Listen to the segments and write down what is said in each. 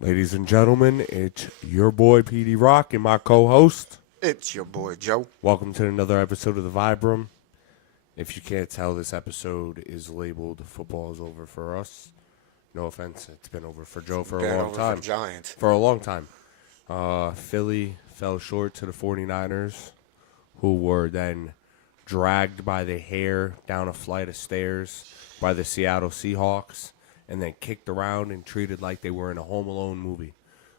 Ladies and gentlemen, it's your boy PD Rock and my co-host. It's your boy Joe. Welcome to another episode of the Vibe Room. If you can't tell, this episode is labeled "Football is over for us." No offense, it's been over for Joe for a Been long over for time. the Giants. For a long time. Philly fell short to the 49ers, who were then dragged by the hair down a flight of stairs by the Seattle Seahawks, and then kicked around and treated like they were in a Home Alone movie.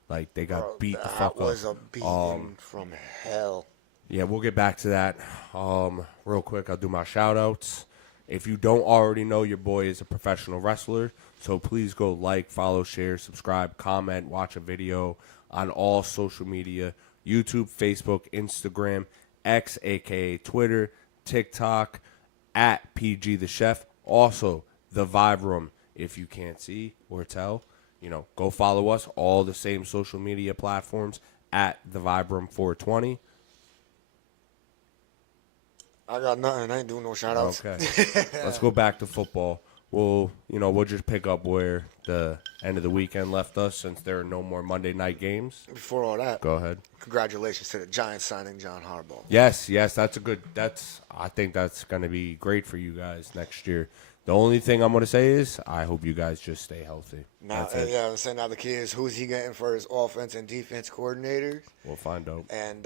Like they got Bro, beat the that fuck up. was a beating from hell. Yeah, we'll get back to that. Real quick, I'll do my shout outs. If you don't already know, your boy is a professional wrestler. So please go like, follow, share, subscribe, comment, watch a video on all social media: YouTube, Facebook, Instagram, X, aka Twitter, TikTok, at PG the Chef. Also, the Vibe Room. If you can't see or tell, go follow us. All the same social media platforms at the Vibe Room 420. I got nothing. I ain't doing no shout outs. Okay. Let's go back to football. We'll just pick up where the end of the weekend left us since there are no more Monday night games. Before all that, Go ahead. congratulations to the Giants signing John Harbaugh. Yes, I think that's going to be great for you guys next year. The only thing I'm going to say is I hope you guys just stay healthy. Now, That's it. yeah, I'm saying now the key is who's he getting for his offense and defense coordinators. We'll find out. And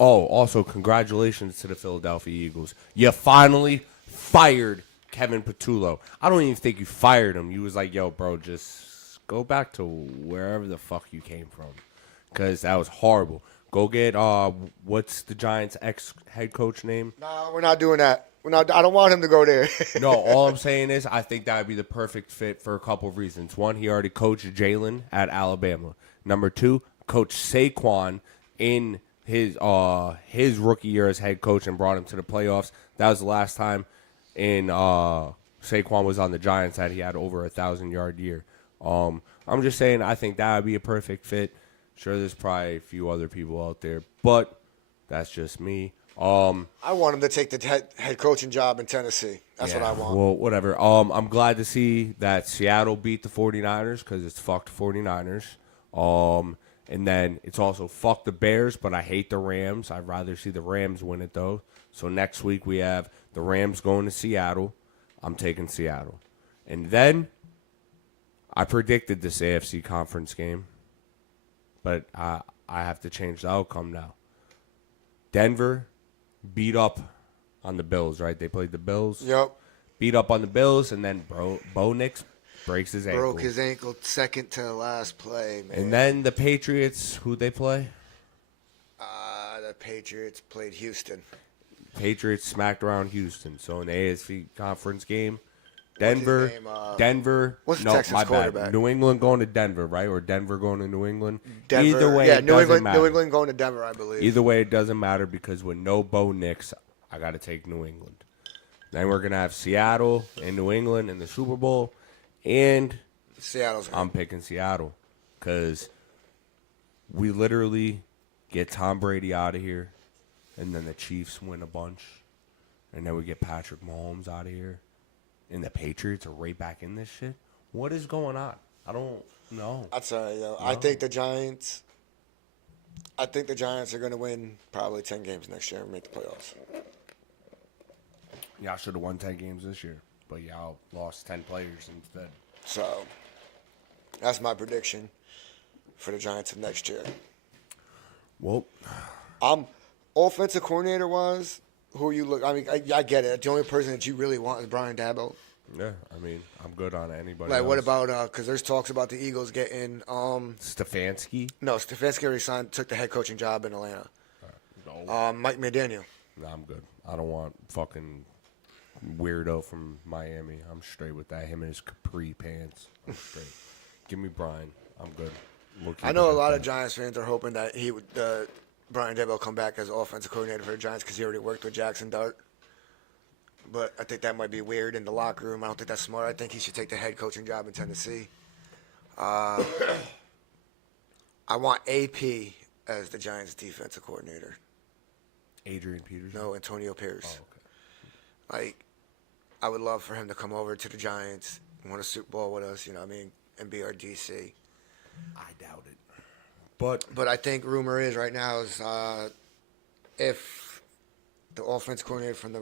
Oh, also, congratulations to the Philadelphia Eagles. You finally fired Kevin Patullo. I don't even think you fired him. You was like, yo, bro, just go back to wherever the fuck you came from. Because that was horrible. Go get, what's the Giants' ex-head coach name? no, we're not doing that. I don't want him to go there. No, all I'm saying is I think that would be the perfect fit for a couple of reasons. One, he already coached Jalen at Alabama. Number two, coached Saquon in his rookie year as head coach and brought him to the playoffs. That was the last time Saquon was on the Giants that he had over 1,000-yard year. I'm just saying I think that would be a perfect fit. Sure, there's probably a few other people out there, but that's just me. I want him to take the head coaching job in Tennessee. That's what I want. Well, whatever. I'm glad to see that Seattle beat the 49ers because it's fucked 49ers. And then it's also fuck the Bears, but I hate the Rams. I'd rather see the Rams win it, though. So next week we have the Rams going to Seattle. I'm taking Seattle. And then I predicted this AFC conference game, but I have to change the outcome now. Denver beat up on the Bills, right? They played the Bills. Yep. Beat up on the Bills, and then Bo Nix breaks his ankle. Broke his ankle second to the last play, man. And then the Patriots, who'd they play? The Patriots played Houston. Patriots smacked around Houston. So in the AFC conference game, What's Denver, his name? Denver. what's the No, Texans my bad. quarterback? New England going to Denver, right? Or Denver going to New England. Denver, Either way, yeah, it New doesn't England, matter. New England going to Denver, I believe. Either way, it doesn't matter because with no Bo Nix, I got to take New England. Then we're gonna have Seattle and New England in the Super Bowl, and Seattle's. I'm picking Seattle because we literally get Tom Brady out of here, and then the Chiefs win a bunch, and then we get Patrick Mahomes out of here, and the Patriots are right back in this shit. What is going on? I don't know. I tell you, I think the Giants. I think the Giants are going to win probably 10 games next year and make the playoffs. Y'all should have won 10 games this year, but y'all lost 10 players instead. So that's my prediction for the Giants of next year. Well, Offensive coordinator wise, who you look? I mean, I get it. The only person that you really want is Brian Daboll. yeah, I mean, I'm good on anybody Like, else. what about because there's talks about the Eagles getting Stefanski? no Stefanski already took the head coaching job in Atlanta. No. Mike McDaniel. Nah, I'm good. I don't want fucking weirdo from Miami. I'm straight with that. Him and his capri pants. I'm straight. Give me Brian. I'm good. We'll keep I know it a at lot that. of Giants fans are hoping that Brian Daboll come back as offensive coordinator for the Giants because he already worked with Jackson Dart. But I think that might be weird in the locker room. I don't think that's smart. I think he should take the head coaching job in Tennessee. I want AP as the Giants' defensive coordinator. Adrian Peterson. No, Antonio Pierce. Oh, okay. Like, I would love for him to come over to the Giants, win a Super Bowl with us. You know what I mean? and be our DC. I doubt it. But But I think rumor is right now is if the offense coordinator from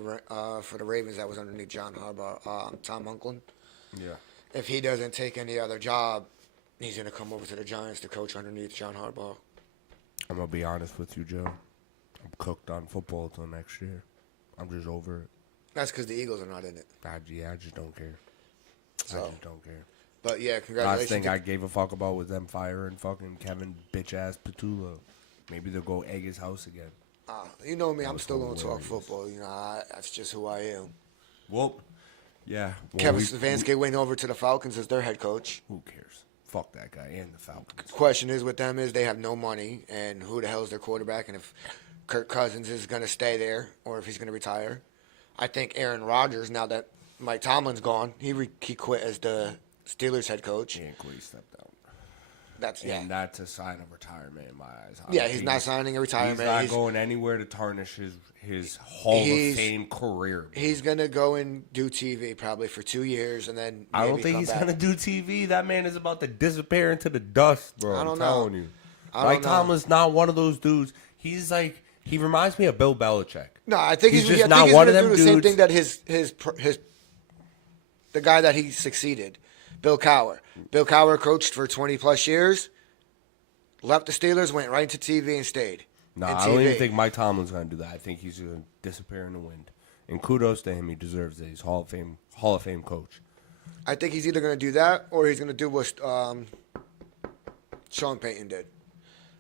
for the Ravens that was underneath John Harbaugh, Tom Unklin, yeah, if he doesn't take any other job, he's going to come over to the Giants to coach underneath John Harbaugh. I'm gonna be honest with you, Joe. I'm cooked on football till next year. I'm just over it. That's because the Eagles are not in it. I just don't care. I So, just don't care. but yeah, Last congratulations. thing I gave a fuck about was them firing fucking Kevin bitch ass Petullo. Maybe they'll go egg his house again. You know me, I'm was still going to talk hilarious. football. You know, that's just who I am. Well, yeah. Well, Kevin Stefanski went over to the Falcons as their head coach. Who cares? Fuck that guy and the Falcons. Question is with them is they have no money, and who the hell is their quarterback, and if Kirk Cousins is going to stay there or if he's going to retire. I think Aaron Rodgers, now that Mike Tomlin's gone, he quit as the Steelers head coach. He ain't quit, he stepped down. That's And that's a sign of retirement in my eyes. I Yeah, don't he's think not signing a retirement. He's not going anywhere to tarnish his Hall of Fame career. He's going to go and do TV probably for 2 years, and then I don't maybe think come he's back. going to do TV. That man is about to disappear into the dust, bro. I I'm don't telling know. you. I Mike don't know. Tomlin's not one of those dudes. He's like, he reminds me of Bill Belichick. No, I think He's he's, just I think not he's one going of to do them the same dudes. thing that the guy that he succeeded, Bill Cowher. Bill Cowher coached for 20 plus years, left the Steelers, went right into TV and stayed. No, in I don't TV. even think Mike Tomlin's going to do that. I think he's going to disappear in the wind. And kudos to him. He deserves it. He's Hall of Fame coach. I think he's either going to do that or he's going to do what Sean Payton did.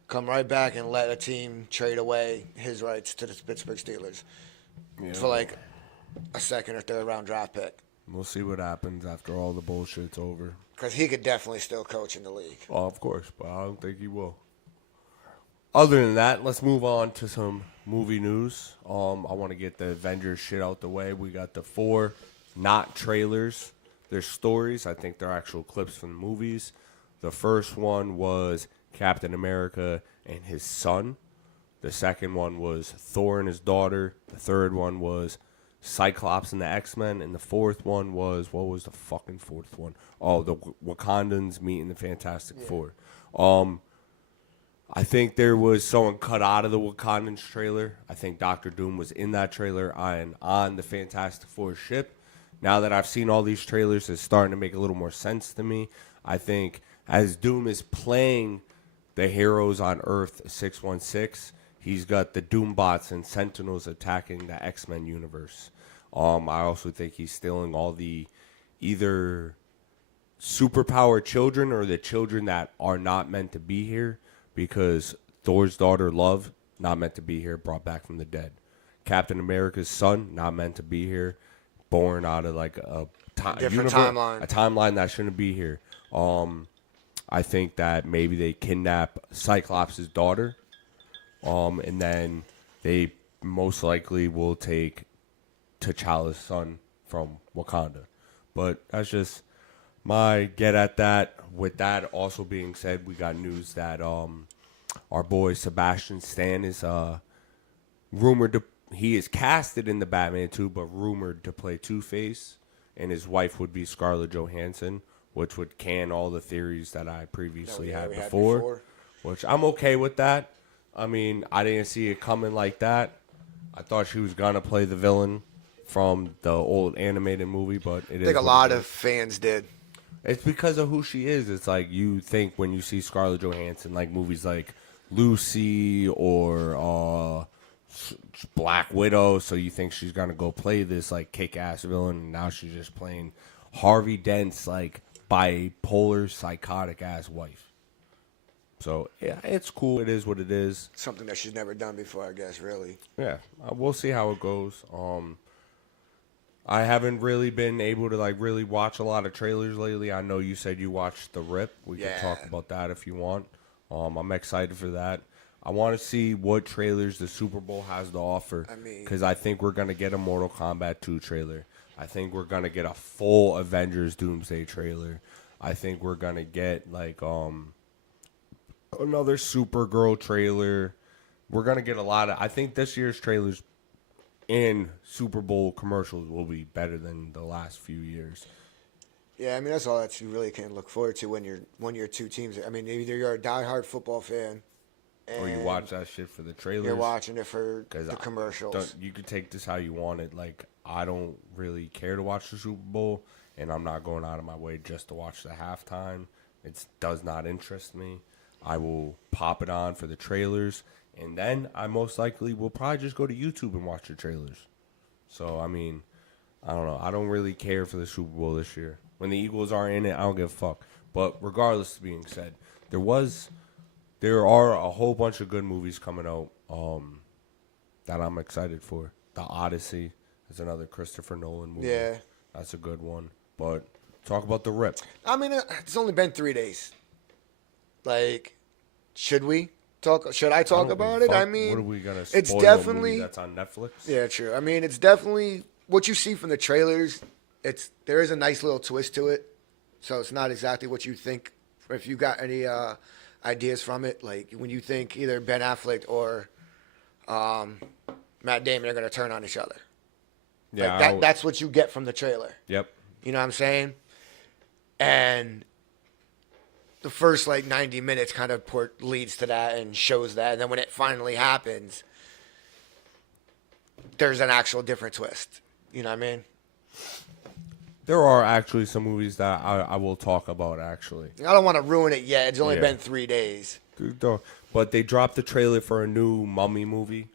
Come right back and let a team trade away his rights to the Pittsburgh Steelers Yeah. for like a second or third round draft pick. We'll see what happens after all the bullshit's over. Because he could definitely still coach in the league. Oh, of course, but I don't think he will. Other than that, let's move on to some movie news. I want to get the Avengers shit out the way. We got the 4 not trailers. They're stories. I think they're actual clips from the movies. The first one was Captain America and his son. The second one was Thor and his daughter. The third one was Cyclops and the X-Men. And the fourth one was, what was the fucking fourth one? Oh, the Wakandans meeting the Fantastic Four. I think there was someone cut out of the Wakandans trailer. I think Doctor Doom was in that trailer on the Fantastic Four ship. Now that I've seen all these trailers, it's starting to make a little more sense to me. I think as Doom is playing the heroes on Earth 616, he's got the Doombots and Sentinels attacking the X-Men universe. I also think he's stealing all the either superpower children or the children that are not meant to be here, because Thor's daughter, Love, not meant to be here, brought back from the dead. Captain America's son, not meant to be here, born out of like a Different timeline. a timeline that shouldn't be here. I think that maybe they kidnap Cyclops' daughter, and then they most likely will take T'Challa's son from Wakanda. But that's just my get at that. With that also being said, we got news that our boy Sebastian Stan is rumored to, he is casted in the Batman 2, but rumored to play Two-Face, and his wife would be Scarlett Johansson, which would can all the theories that I previously had before, which I'm okay with that. I mean, I didn't see it coming like that. I thought she was going to play the villain from the old animated movie, but it is. I think a lot of fans did. It's because of who she is. It's like you think when you see Scarlett Johansson, like movies like Lucy or Black Widow, so you think she's gonna go play this like kick-ass villain, and now she's just playing Harvey Dent's like bipolar, psychotic-ass wife. So yeah, it's cool. It is what it is. Something that she's never done before, I guess, really. Yeah, we'll see how it goes. I haven't really been able to like really watch a lot of trailers lately. I know you said you watched The Rip. We can talk about that if you want. I'm excited for that. I want to see what trailers the Super Bowl has to offer, because I think we're going to get a Mortal Kombat 2 trailer. I think we're going to get a full Avengers Doomsday trailer. I think we're going to get like another Supergirl trailer. We're going to get a lot of, I think this year's trailers and Super Bowl commercials will be better than the last few years. Yeah, I mean that's all that you really can look forward to when you're two teams. I mean, either you're a diehard football fan, Or you and watch that shit for the trailers. you're watching it for Because the commercials. you can take this how you want it. Like, I don't really care to watch the Super Bowl, and I'm not going out of my way just to watch the halftime. It does not interest me. I will pop it on for the trailers, and then I most likely will probably just go to YouTube and watch the trailers. So, I mean, I don't know. I don't really care for the Super Bowl this year. When the Eagles are in it, I don't give a fuck. But regardless of being said, there are a whole bunch of good movies coming out that I'm excited for. The Odyssey is another Christopher Nolan movie. Yeah. That's a good one. But talk about The Rip. I mean, it's only been 3 days. Like, should we talk? Should I talk about it? Fuck, I mean, what are we gonna spoil it's a movie definitely that's on Netflix? yeah, true. I mean, it's definitely what you see from the trailers. There is a nice little twist to it, so it's not exactly what you think. If you got any ideas from it, like when you think either Ben Affleck or Matt Damon are going to turn on each other. Yeah, Like that's what you get from the trailer. Yep. You know what I'm saying? And the first like 90 minutes kind of leads to that and shows that. And then when it finally happens, there's an actual different twist. You know what I mean? There are actually some movies that I will talk about, actually. I don't want to ruin it yet. It's only Yeah. been 3 days. But they dropped the trailer for a new Mummy movie,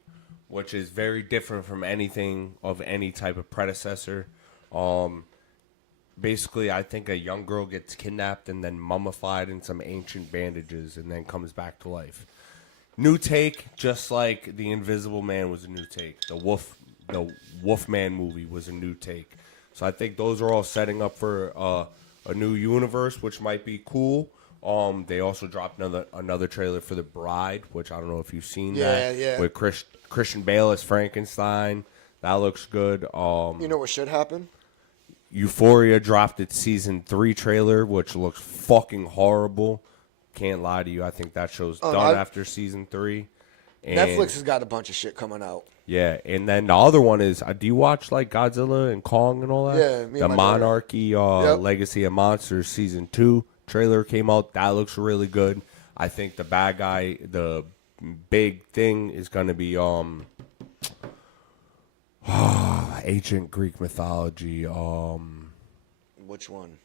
which is very different from anything of any type of predecessor. Basically, I think a young girl gets kidnapped and then mummified in some ancient bandages and then comes back to life. New take, just like The Invisible Man was a new take. The Wolfman movie was a new take. So I think those are all setting up for a new universe, which might be cool. They also dropped another trailer for The Bride, which I don't know if you've seen that. Yeah. With Christian Bale as Frankenstein. That looks good. You know what should happen? Euphoria dropped its season 3 trailer, which looks fucking horrible. Can't lie to you. I think that show's done after season 3. And Netflix has got a bunch of shit coming out. yeah, and then the other one is, do you watch like Godzilla and Kong and all that? Yeah, me the and my daughter. Monarchy Yep. Legacy of Monsters season 2 trailer came out. That looks really good. I think the bad guy, the big thing is going to be ancient Greek mythology. Which one?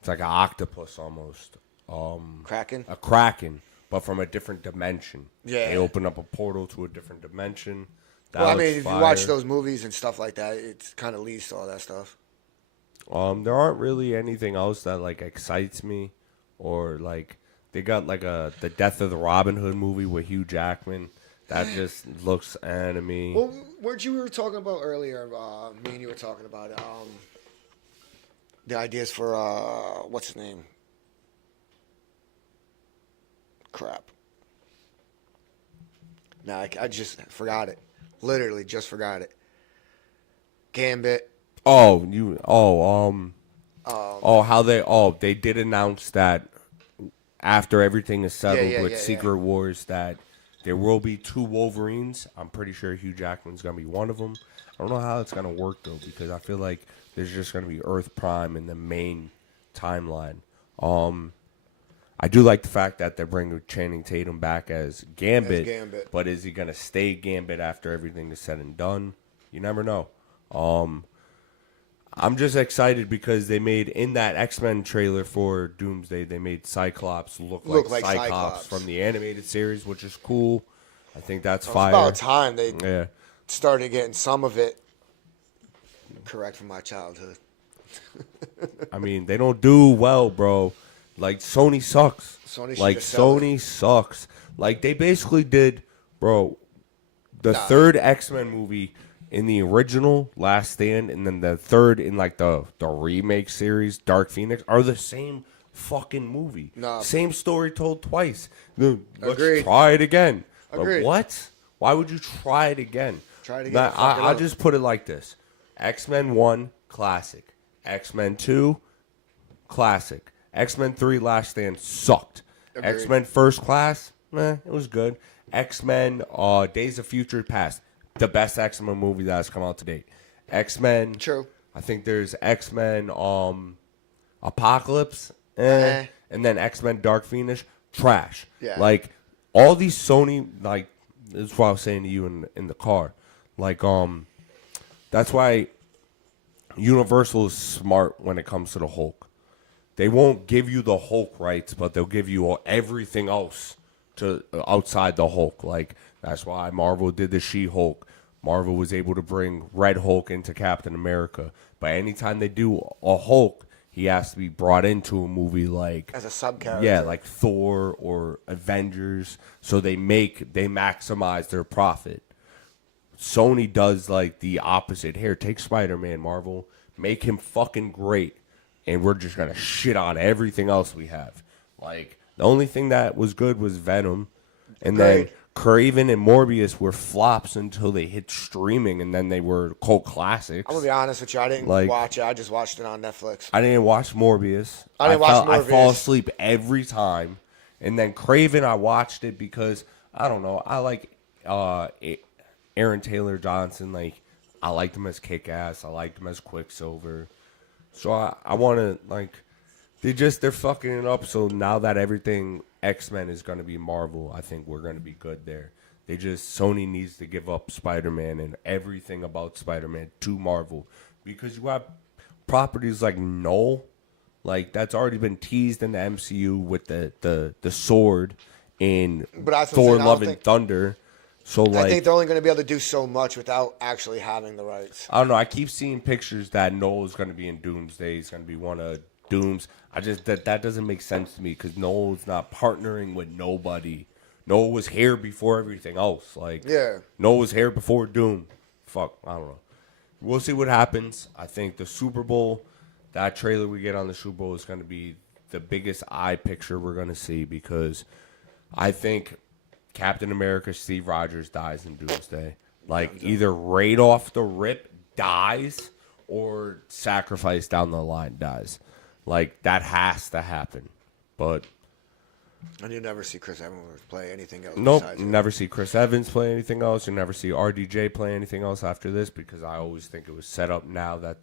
It's like an octopus almost. Kraken? A kraken, but from a different dimension. Yeah. They open up a portal to a different dimension. That Well, I looks mean, if fire. you watch those movies and stuff like that, it kind of leads to all that stuff. There aren't really anything else that like excites me, or like they got like the Death of the Robin Hood movie with Hugh Jackman. That just looks anime. Well, weren't you we were talking about earlier? Me and you were talking about the ideas for what's his name? Crap. No, I just forgot it. Literally, just forgot it. Gambit. How they did announce that after everything is settled with Secret Wars that there will be 2 Wolverines. I'm pretty sure Hugh Jackman's gonna be one of them. I don't know how it's gonna work though, because I feel like there's just gonna be Earth Prime in the main timeline. I do like the fact that they're bringing Channing Tatum back as Gambit, but is he gonna stay Gambit after everything is said and done? You never know. I'm just excited because they made, in that X-Men trailer for Doomsday, they made Cyclops look like Cyclops from the animated series, which is cool. I think that's fire. It's about time they started getting some of it correct from my childhood. I mean, they don't do well, bro. Like, Sony sucks. Sony sucks. Like, they basically did, bro, the third X-Men movie in the original Last Stand, and then the third in like the remake series Dark Phoenix are the same fucking movie. Nah. Same story told twice. Let's Agreed. try it again. Agreed. But what? Why would you try it again? Try it again. Nah, Fuck it I'll up. just put it like this: X-Men 1, classic. X-Men 2, classic. X-Men 3, Last Stand sucked. Agreed. X-Men First Class, it was good. X-Men Days of Future Past, the best X-Men movie that has come out to date. X-Men. True. I think there's X-Men Apocalypse, Eh. and then X-Men Dark Phoenix, trash. Yeah. Like all these Sony, like this is what I was saying to you in the car. Like that's why Universal is smart when it comes to the Hulk. They won't give you the Hulk rights, but they'll give you everything else to outside the Hulk. Like that's why Marvel did the She-Hulk. Marvel was able to bring Red Hulk into Captain America. But anytime they do a Hulk, he has to be brought into a movie like As a sub-character. yeah, like Thor or Avengers. So they maximize their profit. Sony does like the opposite. Here, take Spider-Man, Marvel, make him fucking great, and we're just gonna shit on everything else we have. Like the only thing that was good was Venom, and then Great. Craven and Morbius were flops until they hit streaming, and then they were cult classics. I'm gonna be honest with you. I didn't Like- watch it. I just watched it on Netflix. I didn't watch Morbius. I didn't watch I fall Morbius. asleep every time. And then Craven, I watched it because I don't know. I like Aaron Taylor Johnson. Like I liked him as Kick-Ass. I liked him as Quicksilver. So I want to like they're fucking it up. So now that everything X-Men is going to be Marvel, I think we're going to be good there. Sony needs to give up Spider-Man and everything about Spider-Man to Marvel because you have properties like Null, like that's already been teased in the MCU with the sword in But that's what I'm Thor: saying, I Love don't and think- Thunder. So I like think they're only gonna be able to do so much without actually having the rights. I don't know. I keep seeing pictures that Noel is going to be in Doomsday. He's going to be one of Doom's. I just that doesn't make sense to me because Noel's not partnering with nobody. Noel was here before everything else. Like Yeah. Noel was here before Doom. Fuck, I don't know. We'll see what happens. I think the Super Bowl, that trailer we get on the Super Bowl is going to be the biggest eye picture we're going to see because I think Captain America Steve Rogers dies in Doomsday. Like either right off the rip dies or sacrifice down the line dies. Like that has to happen. But And you never see Chris Evans play anything else. nope, besides it. never see Chris Evans play anything else. You never see RDJ play anything else after this because I always think it was set up now that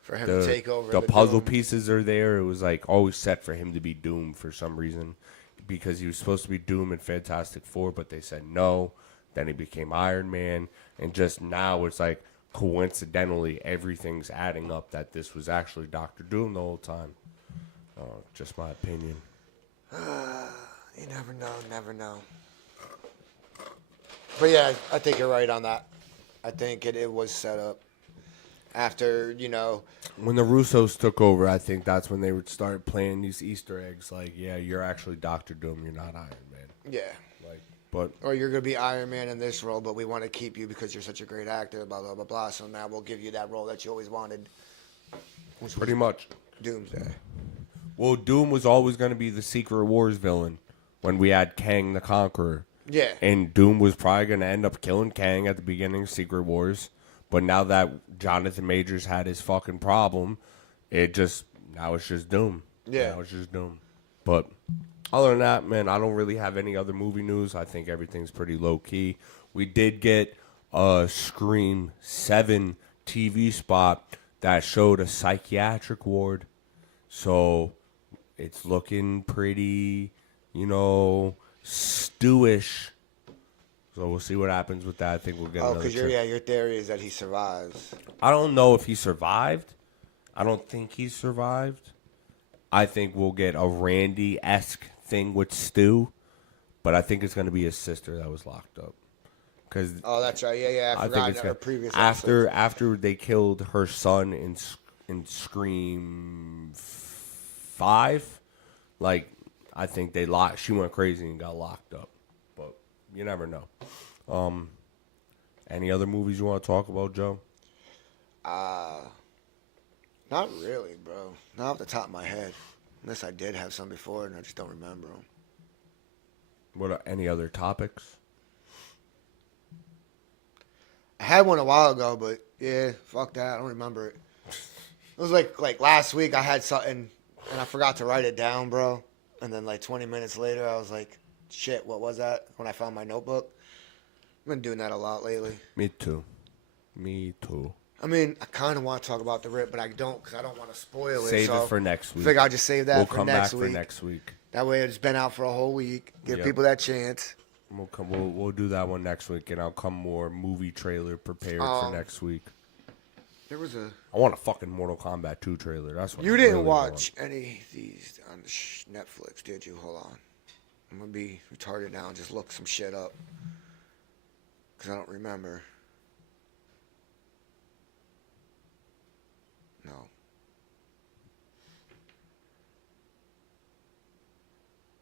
For him to take over the the puzzle Doom. pieces are there. It was like always set for him to be Doom for some reason because he was supposed to be Doom in Fantastic Four, but they said no. Then he became Iron Man, and just now it's like coincidentally everything's adding up that this was actually Doctor Doom the whole time. Just my opinion. You never know. But yeah, I think you're right on that. I think it was set up after, When the Russos took over, I think that's when they would start playing these Easter eggs. Like, yeah, you're actually Doctor Doom. You're not Iron Man. yeah. Like, but Or you're going to be Iron Man in this role, but we want to keep you because you're such a great actor, blah, blah, blah, blah. So now we'll give you that role that you always wanted. Which was pretty much. Doomsday. Well, Doom was always going to be the Secret Wars villain when we had Kang the Conqueror. Yeah. And Doom was probably going to end up killing Kang at the beginning of Secret Wars. But now that Jonathan Majors had his fucking problem, now it's just Doom. Yeah. Now it's just Doom. But other than that, man, I don't really have any other movie news. I think everything's pretty low key. We did get a Scream 7 TV spot that showed a psychiatric ward. So it's looking pretty, stewish. So we'll see what happens with that. I think we'll get Oh, another because trip. your theory is that he survives. I don't know if he survived. I don't think he survived. I think we'll get a Randy-esque thing with Stu, but I think it's going to be his sister that was locked up. Because Oh, that's right. Yeah, I I forgot think it's our gonna, previous after they killed her son in Scream 5, like I think she went crazy and got locked up. But you never know. Any other movies you want to talk about, Joe? Not really, bro. Not off the top of my head. Unless I did have some before and I just don't remember them. What are any other topics? I had one a while ago, but yeah, fuck that. I don't remember it. It was like last week I had something and I forgot to write it down, bro. And then 20 minutes later I was like, shit, what was that? When I found my notebook. I've been doing that a lot lately. Me too. I mean, I kind of want to talk about the rip, but I don't because I don't want to spoil it. Save so it for next week. I figure I'll just save that We'll for come next back week. for next week. That way it's been out for a whole week. Give Yep. people that chance. We'll do that one next week, and I'll come more movie trailer prepared for next week. There was a. I want a fucking Mortal Kombat 2 trailer. That's what You I didn't really watch any of these on Netflix, did you? Hold on. I'm going to be retarded now and just look some shit up. Because I don't remember. No.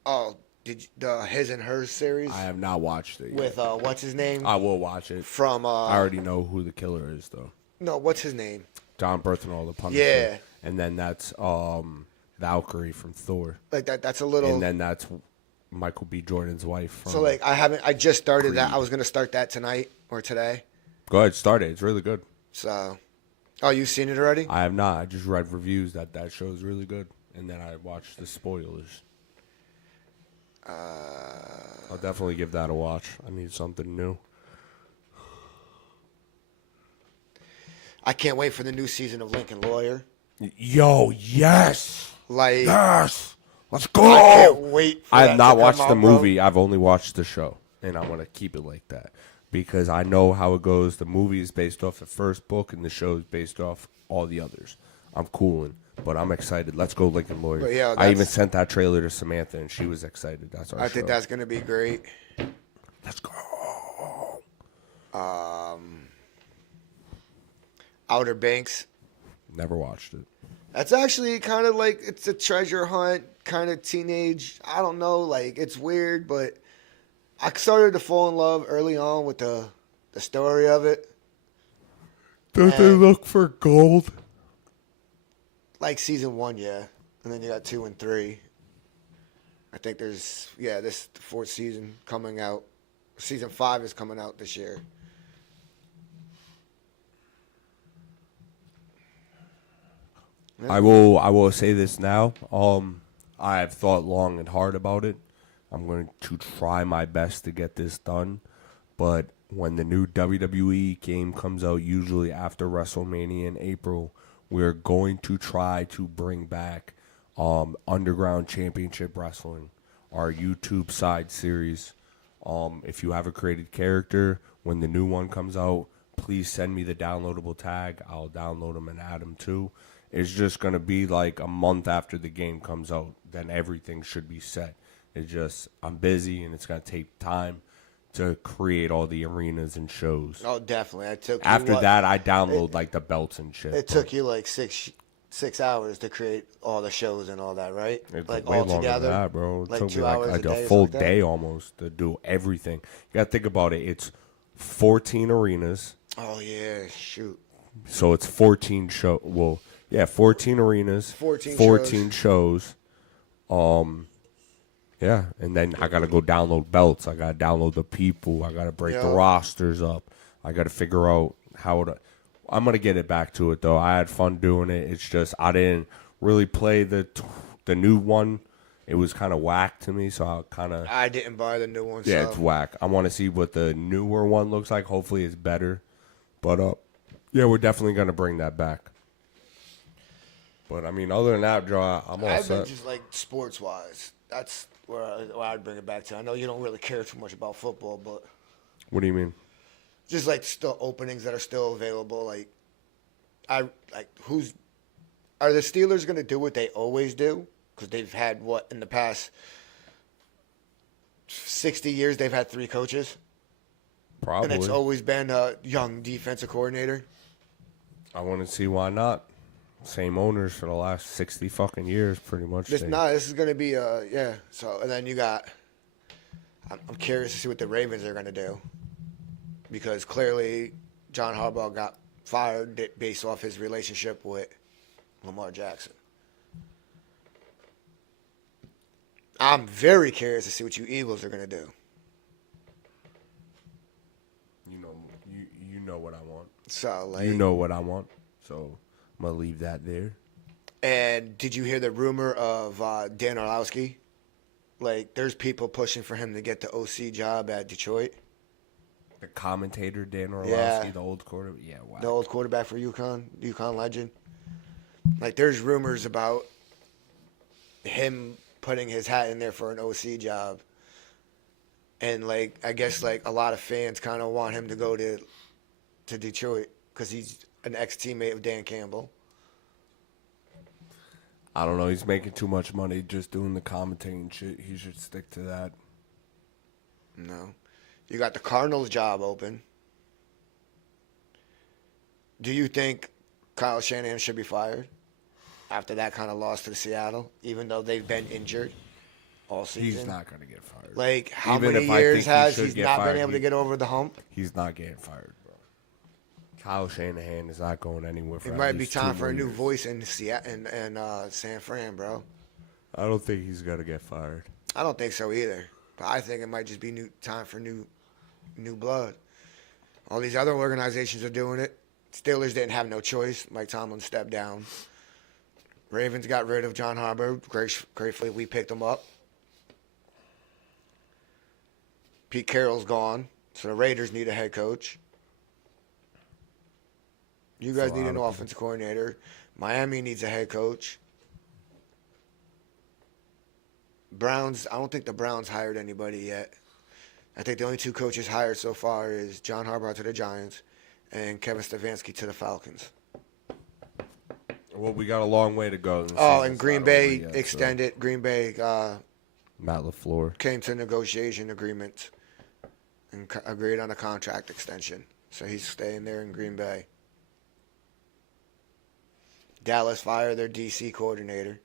Oh, did you, the His and Hers series? I have not watched it yet. With, what's his name? I will watch it. From, I already know who the killer is, though. No, what's his name? John Berthenol, the Punisher. Yeah. And then that's Valkyrie from Thor. Like, that's a little... And then that's Michael B. Jordan's wife from... So, like, I just started that. Creed. I was going to start that tonight or today. Go ahead, start it. It's really good. So... Oh, you've seen it already? I have not. I just read reviews that show is really good. And then I watched the spoilers. I'll definitely give that a watch. I need something new. I can't wait for the new season of Lincoln Lawyer. Yo, yes! Like, Yes! Let's go! I can't wait for I that have not to watched come the out, bro. movie. I've only watched the show. And I want to keep it like that. Because I know how it goes. The movie is based off the first book, and the show is based off all the others. I'm cooling, but I'm excited. Let's go, Lincoln Lawyer. But yeah, I even that's- sent that trailer to Samantha, and she was excited. That's our I show. think that's going to be great. Let's go. Outer Banks. Never watched it. That's actually kind of like, it's a treasure hunt, kind of teenage. I don't know, like, it's weird, but I started to fall in love early on with the story of it. Don't they look for gold? Like season 1, yeah. And then you got 2 and 3. I think there's, this the 4th season coming out. Season 5 is coming out this year. I will say this now. I have thought long and hard about it. I'm going to try my best to get this done. But when the new WWE game comes out, usually after WrestleMania in April, we're going to try to bring back Underground Championship Wrestling, our YouTube side series. If you have a created character, when the new one comes out, please send me the downloadable tag. I'll download them and add them too. It's just going to be like a month after the game comes out. Then everything should be set. It's just, I'm busy and it's going to take time to create all the arenas and shows. Oh, definitely. After that, I download like the belts and shit. It took you like six hours to create all the shows and all that, right? It Like took way all longer together, than that, bro. It like took 2 me hours like a day, a or full something like that? day almost to do everything. You got to think about it. It's 14 arenas. Oh yeah, shoot. So it's 14 show. Well, yeah, 14 arenas, 14 shows. Yeah, and then I gotta go download belts. I gotta download the people. I gotta break the Yeah. rosters up. I gotta figure out how to. I'm gonna get it back to it though. I had fun doing it. It's just I didn't really play the new one. It was kind of whack to me, so I kind of. I didn't buy the new one. Yeah, so. it's whack. I want to see what the newer one looks like. Hopefully, it's better. But yeah, we're definitely gonna bring that back. But I mean, other than that, Joe, I'm all I've been set. just like sports wise. That's where I'd bring it back to. I know you don't really care too much about football, but What do you mean? just like still openings that are still available. Like, are the Steelers going to do what they always do? Because they've had what in the past 60 years they've had 3 coaches, Probably. and it's always been a young defensive coordinator. I want to see why not. Same owners for the last 60 fucking years, pretty much. This is going to be yeah. So and then you got. I'm curious to see what the Ravens are going to do, because clearly John Harbaugh got fired based off his relationship with Lamar Jackson. I'm very curious to see what you Eagles are going to do. You know what I want. So like, You know what I want. So I'm gonna leave that there. And did you hear the rumor of Dan Orlowski? Like, there's people pushing for him to get the OC job at Detroit. The commentator Dan Orlovsky, Yeah. the old quarter. Yeah, wow. The old quarterback for UConn legend. Like, there's rumors about him putting his hat in there for an OC job. And, like, I guess, like, a lot of fans kind of want him to go to Detroit because he's an ex-teammate of Dan Campbell. I don't know. He's making too much money just doing the commentating shit. He should stick to that. No. You got the Cardinals job open. Do you think Kyle Shanahan should be fired after that kind of loss to Seattle, even though they've been injured all season? He's not going to get fired. Like, how Even many if I years think he has should he get not fired, been able to get over the hump? He's not getting fired, bro. Kyle Shanahan is not going anywhere for It at might be least time 2 for a more new years. voice in Seattle and San Fran, bro. I don't think he's going to get fired. I don't think so either. But I think it might just be time for new blood. All these other organizations are doing it. Steelers didn't have no choice. Mike Tomlin stepped down. Ravens got rid of John Harbaugh. Gratefully, we picked him up. Pete Carroll's gone, so the Raiders need a head coach. You guys need an offensive coordinator. Miami needs a head coach. Browns, I don't think the Browns hired anybody yet. I think the only 2 coaches hired so far is John Harbaugh to the Giants and Kevin Stefanski to the Falcons. Well, we got a long way to go. Oh, and Green Bay yet, extended. Green Bay Matt LaFleur. came to negotiation agreement and agreed on a contract extension. So he's staying there in Green Bay. Dallas fired their DC coordinator.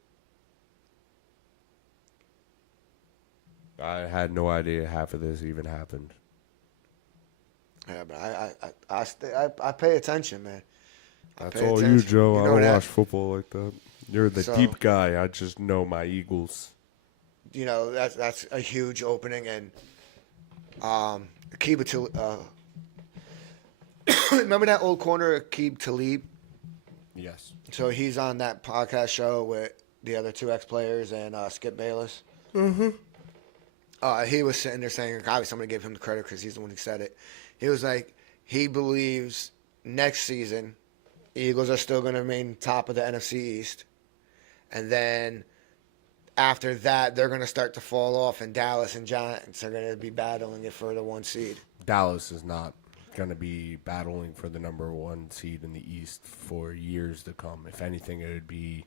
I had no idea half of this even happened. Yeah, but I pay attention, man. That's pay all you, attention. Joe. You I know don't that. watch football like that. You're the So- deep guy. I just know my Eagles. You know, that's a huge opening, and Aqib Talib. Remember that old corner, Aqib Talib? Yes. So he's on that podcast show with the other 2 ex-players and Skip Bayless. Mm-hmm. He was sitting there saying, obviously I'm going to give him the credit because he's the one who said it. He was like, he believes next season Eagles are still going to remain top of the NFC East. And then after that, they're going to start to fall off, and Dallas and Giants are going to be battling it for the 1 seed. Dallas is not going to be battling for the number 1 seed in the East for years to come. If anything, it would be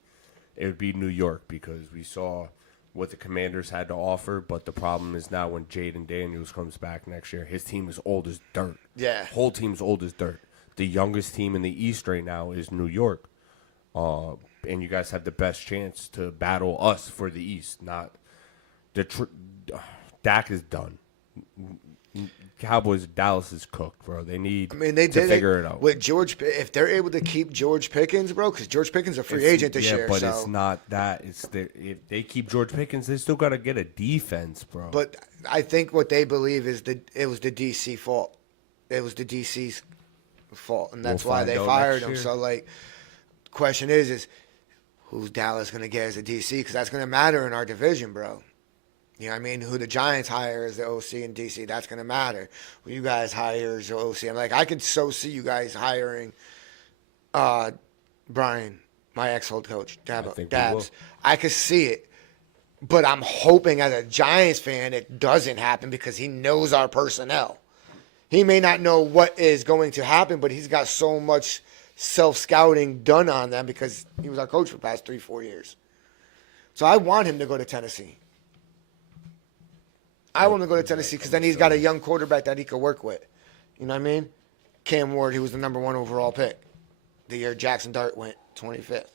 New York, because we saw what the Commanders had to offer. But the problem is now when Jaden Daniels comes back next year, his team is old as dirt. Yeah. Whole team's old as dirt. The youngest team in the East right now is New York. And you guys have the best chance to battle us for the East. Not Dak is done. Cowboys, Dallas is cooked, bro. They need I mean, they to did figure it out. with if they're able to keep George Pickens, bro, because George Pickens is a free agent this year. But so. it's not that. If they keep George Pickens, they still got to get a defense, bro. But I think what they believe is it was the DC fault. It was the DC's fault, and that's We'll why find they out fired next him. year. So, like, question is who's Dallas going to get as a DC? Because that's going to matter in our division, bro. You know what I mean? Who the Giants hire as the OC in DC, that's going to matter. Who you guys hire as the OC. I'm like, I could so see you guys hiring Brian, my ex-head coach, think we will. Dabs. I could see it. But I'm hoping as a Giants fan it doesn't happen because he knows our personnel. He may not know what is going to happen, but he's got so much self-scouting done on them because he was our coach for the past 3-4 years. So I want him to go to Tennessee. I want him to go to Tennessee because then he's got a young quarterback that he could work with. You know what I mean? Cam Ward, he was the number 1 overall pick the year Jackson Dart went 25th.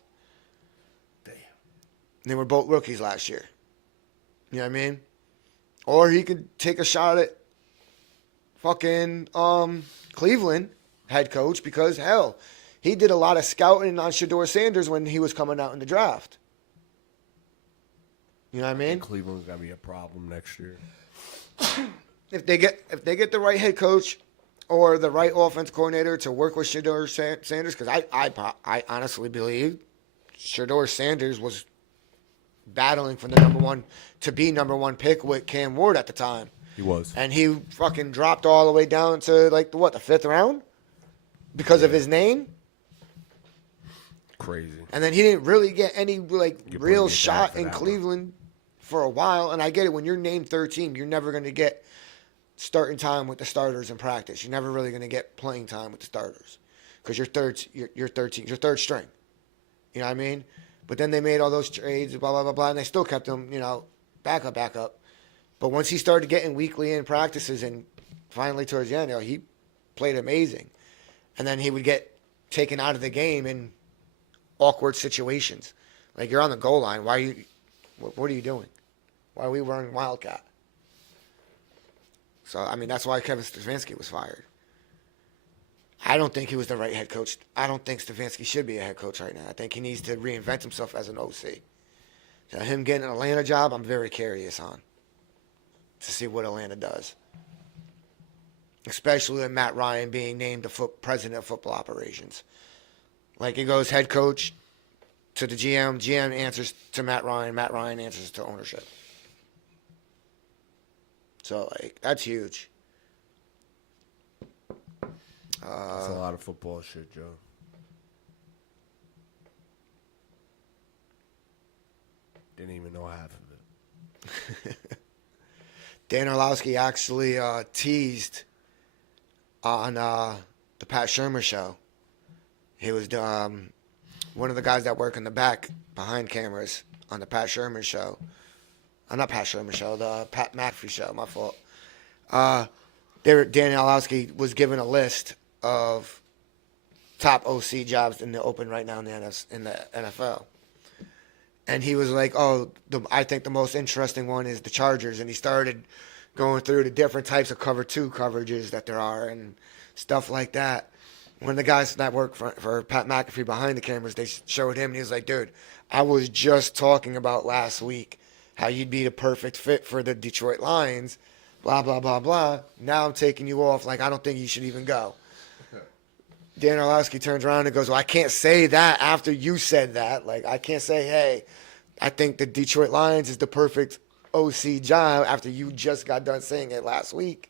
Damn. They were both rookies last year. You know what I mean? Or he could take a shot at fucking Cleveland head coach because, hell, he did a lot of scouting on Shedeur Sanders when he was coming out in the draft. You know what I mean? Cleveland's gonna be a problem next year. If they get the right head coach or the right offense coordinator to work with Shedeur Sanders, because I honestly believe Shedeur Sanders was battling for the number 1 pick with Cam Ward at the time. He was. And he fucking dropped all the way down to like the 5th round because of his name. Crazy. And then he didn't really get any like You real bring it down shot for in that one. Cleveland for a while. And I get it, when you're named 13, you're never going to get starting time with the starters in practice. You're never really going to get playing time with the starters because you're 13, you're third string. You know what I mean? But then they made all those trades, blah, blah, blah, blah, and they still kept him, backup. But once he started getting weekly in practices and finally towards the end, he played amazing. And then he would get taken out of the game in awkward situations. Like, you're on the goal line. What are you doing? Why are we running Wildcat? So, I mean, that's why Kevin Stefanski was fired. I don't think he was the right head coach. I don't think Stefanski should be a head coach right now. I think he needs to reinvent himself as an OC. So him getting an Atlanta job, I'm very curious on to see what Atlanta does. Especially with Matt Ryan being named the president of football operations. Like, it goes head coach to the GM. GM answers to Matt Ryan answers to ownership. So, like, that's huge. That's a lot of football shit, Joe. Didn't even know half of it. Dan Orlowski actually teased on the Pat Shermer show. He was one of the guys that work in the back behind cameras on the Pat Shermer show. Not Pat Shermer show, the Pat McAfee show, my fault. Dan Orlowski was given a list of top OC jobs in the open right now in the NFL. And he was like, I think the most interesting one is the Chargers. And he started going through the different types of cover 2 coverages that there are and stuff like that. One of the guys that work for Pat McAfee behind the cameras, they showed him, and he was like, dude, I was just talking about last week how you'd be the perfect fit for the Detroit Lions, blah, blah, blah, blah. Now I'm taking you off. Like, I don't think you should even go. Dan Orlowski turns around and goes, well, I can't say that after you said that. Like, I can't say, hey, I think the Detroit Lions is the perfect OC job after you just got done saying it last week.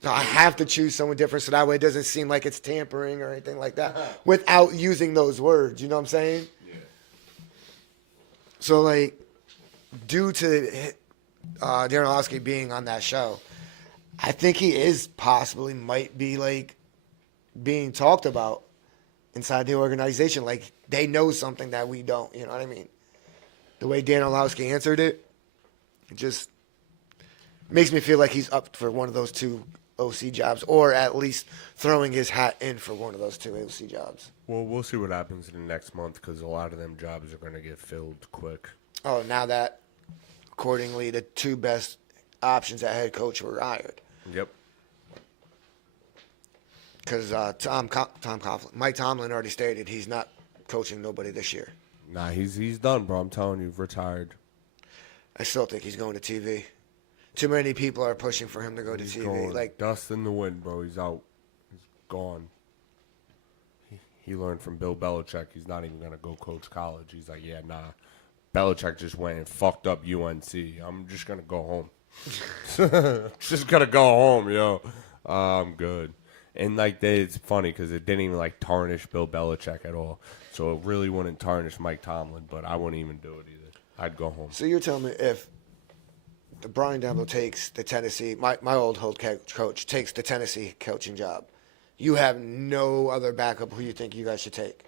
So I have to choose someone different so that way it doesn't seem like it's tampering or anything like that without using those words. You know what I'm saying? Yeah. So, like, due to Dan Orlowski being on that show, I think he might be, like, being talked about inside the organization. Like, they know something that we don't. You know what I mean? The way Dan Orlowski answered it just makes me feel like he's up for one of those 2 OC jobs, or at least throwing his hat in for one of those 2 OC jobs. Well, we'll see what happens in the next month because a lot of them jobs are going to get filled quick. Oh, now that, accordingly, the 2 best options at head coach were hired. Yep. Because Mike Tomlin already stated he's not coaching nobody this year. Nah, he's done, bro. I'm telling you, retired. I still think he's going to TV. Too many people are pushing for him to go to TV. Going Like, dust in the wind, bro. He's out. He's gone. He learned from Bill Belichick. He's not even gonna go coach college. He's like, yeah, nah. Belichick just went and fucked up UNC. I'm just gonna go home. Just gonna go home, yo. I'm good. And like, it's funny because it didn't even like tarnish Bill Belichick at all. So it really wouldn't tarnish Mike Tomlin. But I wouldn't even do it either. I'd go home. so you're telling me if the Brian Daboll takes the Tennessee, my old coach takes the Tennessee coaching job, you have no other backup who you think you guys should take?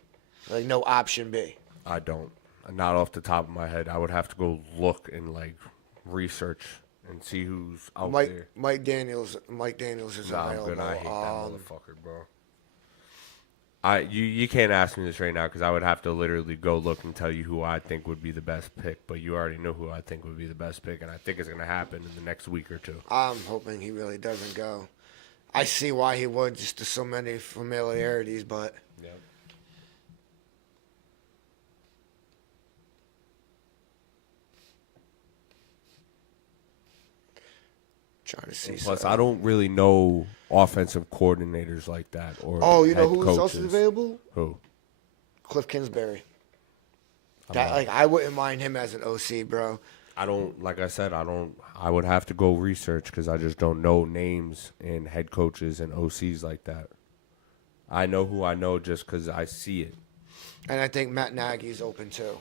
Like, no option B? I don't. Not off the top of my head. I would have to go look and like research and see who's out there. Mike Daniels is Nah, I'm available. good. I hate that motherfucker, bro. You can't ask me this right now because I would have to literally go look and tell you who I think would be the best pick. But you already know who I think would be the best pick, and I think it's going to happen in the next week or 2. I'm hoping he really doesn't go. I see why he would, just to so many familiarities, but Yeah. trying to see. Plus, I don't really know offensive coordinators like that. Or Oh, you know head who else is coaches. available? Who? Cliff Kingsbury. I wouldn't mind him as an OC, bro. I don't, like I said, I would have to go research because I just don't know names and head coaches and OCs like that. I know who I know just because I see it. And I think Matt Nagy's open too.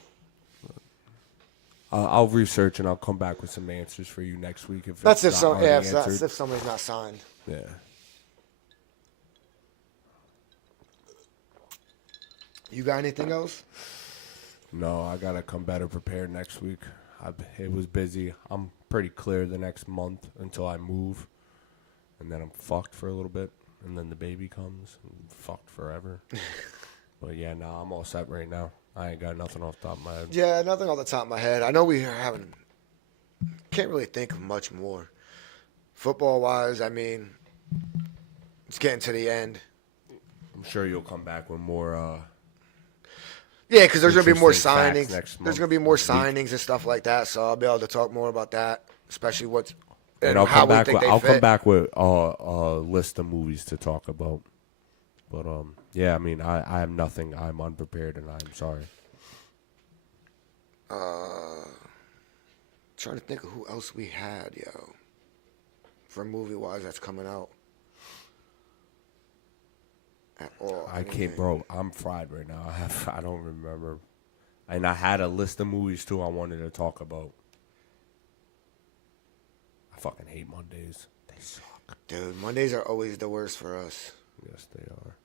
I'll research and I'll come back with some answers for you next week if That's it's if not so. Yeah, already that's answered. if somebody's not signed. Yeah. You got anything else? No, I gotta come better prepared next week. It was busy. I'm pretty clear the next month until I move, and then I'm fucked for a little bit, and then the baby comes, and I'm fucked forever. But yeah, I'm all set right now. I ain't got nothing off the top of my head. Yeah, nothing off the top of my head. I know we haven't. Can't really think of much more. Football wise, I mean, it's getting to the end. I'm sure you'll come back with more. Yeah, because there's going to be more Interesting facts signings. next There's month, going to be more week. signings and stuff like that, so I'll be able to talk more about that, especially what's And I'll how come we back. think With, they I'll fit. come back with a list of movies to talk about. But yeah, I mean, I have nothing. I'm unprepared, and I'm sorry. Trying to think of who else we had, yo, for movie wise that's coming out. At all. I can't, bro. I'm fried right now. I don't remember, and I had a list of movies too. I wanted to talk about. I fucking hate Mondays. They suck. Dude, Mondays are always the worst for us. Yes, they are.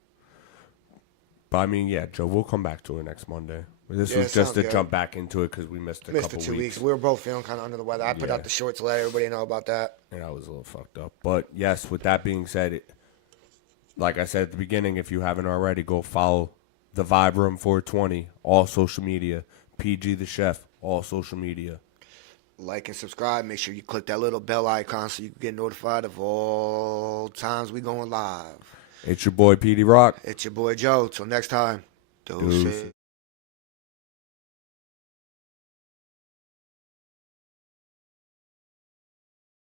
But I mean, yeah, Joe, we'll come back to it next Monday. This Yeah, was just sounds to good. jump back into it because we missed a Missed the couple 2 weeks. weeks. We were both feeling kind of under the weather. I put Yeah. out the shorts to let everybody know about that. And I was a little fucked up. But yes, with that being said, like I said at the beginning, if you haven't already, go follow the Vibe Room 420, all social media. PG the Chef, all social media. Like and subscribe. Make sure you click that little bell icon so you can get notified of all times we going live. It's your boy, PD Rock. It's your boy Joe. Till next time. Deuces. Deuces.